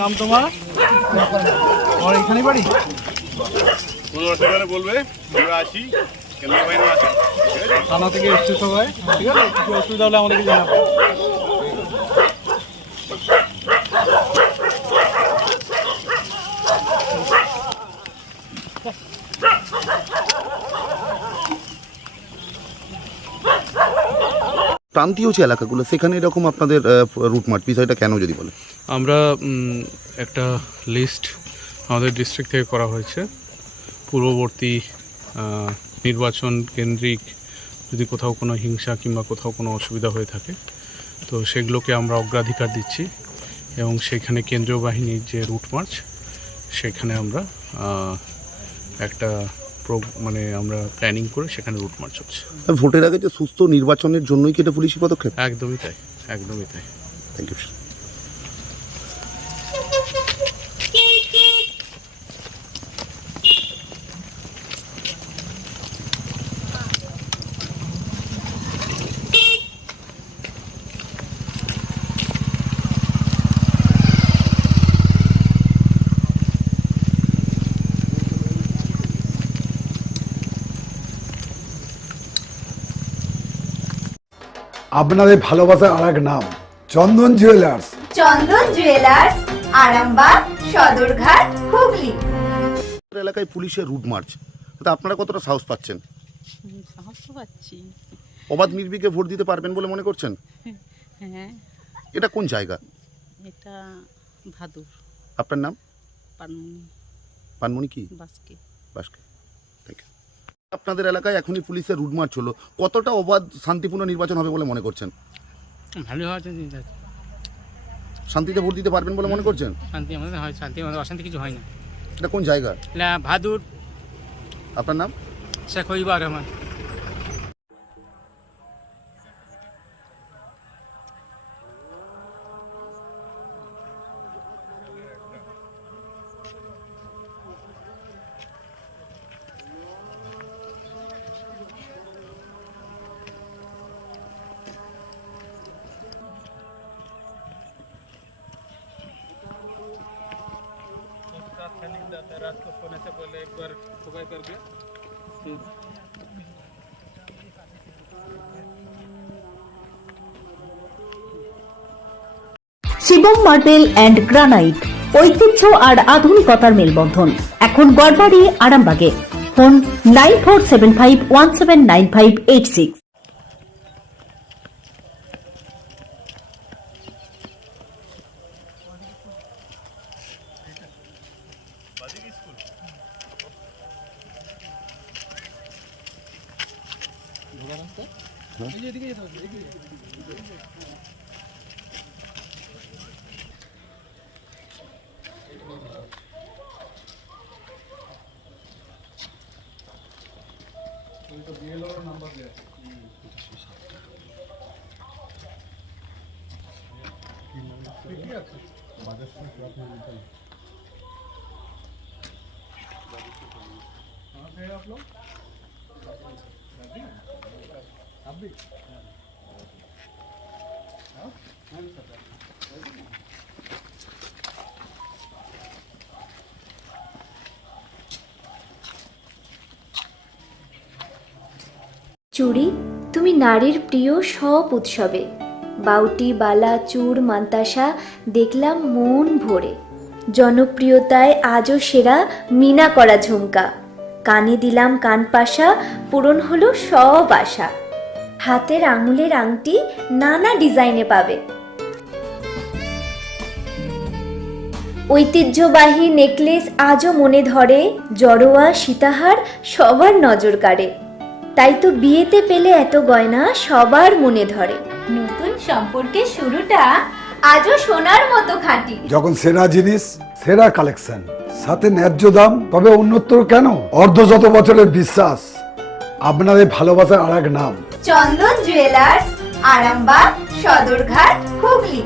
নাম তোমার? তোমার এখানেই বাড়ি? কোনো অসুবিধা বলবে, আমরা আসি, কেন্দ্রীয় বাহিনী আসি, থানা থেকে এসছে সবাই, ঠিক আছে? কিছু অসুবিধা হলে আমাদেরকে জানাবো। প্রান্তীয় যে এলাকাগুলো সেখানে এরকম আপনাদের রুট মার্চ বিষয়টা কেন যদি বলে? আমরা একটা লিস্ট আমাদের ডিস্ট্রিক্ট থেকে করা হয়েছে। পূর্ববর্তী নির্বাচন কেন্দ্রিক যদি কোথাও কোনো হিংসা কিংবা কোথাও কোনো অসুবিধা হয়ে থাকে তো সেগুলোকে আমরা অগ্রাধিকার দিচ্ছি এবং সেখানে কেন্দ্রীয় বাহিনীর যে রুট মার্চ সেখানে আমরা একটা মানে আমরা প্ল্যানিং করে সেখানে রুট মার্চ হচ্ছে। ভোটের আগে যে সুস্থ নির্বাচনের জন্যই কি এটা পুলিশি পদক্ষেপ? একদমই তাই, একদমই তাই। Thank you. আপনাদের ভালোবাসার আর এক নাম চন্দন জুয়েলার্স। চন্দন জুয়েলার্স, আরামবাগ, সদরঘাট, হুগলি। এলাকায় পুলিশের রুট মার্চ, আপনারা কতটা সাহস পাচ্ছেন? সাহস পাচ্ছি। অবাধ নির্বিঘ্নে ভোট দিতে পারবেন বলে মনে করছেন? হ্যাঁ। এটা কোন জায়গা? এটা ভাদুর। আপনার নাম? পানমনি। পানমনি কি? বাসকে। বাসকে। Thank you. আপনাদের এলাকায় এখনই পুলিশের রুট মার্চ হলো, কতটা অবাধ শান্তিপূর্ণ নির্বাচন হবে বলে মনে করছেন? ভালো হওয়ার শান্তিতে ভোট দিতে পারবেন বলে মনে করছেন? শান্তি আমাদের হয়, শান্তি আমাদের অশান্তি কিছু হয় না। এটা কোন জায়গা? ভাদুর। আপনার নাম? শেখ হইবার রহমান। रात को सोने से पहले एक बार सुबह करके শিবম মার্বেল অ্যান্ড গ্রানাইট, ঐতিহ্য আর আধুনিকতার মেলবন্ধন, এখন গড়বাড়ি আরামবাগে। ফোন 9475179586। চুড়ি, তুমি নারীর প্রিয় সব উৎসবে। বাউটি, বালা, চূড়, মান্তাসা দেখলাম মন ভরে। জনপ্রিয়তায় আজও সেরা মিনা করা ঝুমকা। কানে দিলাম কানপাশা, পূরণ হলো সব আশা। হাতের আঙুলের আংটি নানা ডিজাইনে পাবে। ঐতিহ্যবাহী নেকলেস আজও মনে ধরে, জড়োয়া সীতাহার সবার নজর কাড়ে। তাই তো বিয়েতে পেলে এত গয়না সবার মনে ধরে। নতুন সম্পর্কের শুরুটা আজও সোনার মতো খাঁটি। যখন সেরা জিনিস, সেরা কালেকশন, সাথে ন্যায্য দাম, তবে উন্নতর কেন? অর্ধশত বছরের বিশ্বাস, আপনাদের ভালোবাসার আর এক নাম। চন্দন জুয়েলার্স, আরামবাগ, সদরঘাট, হুগলি।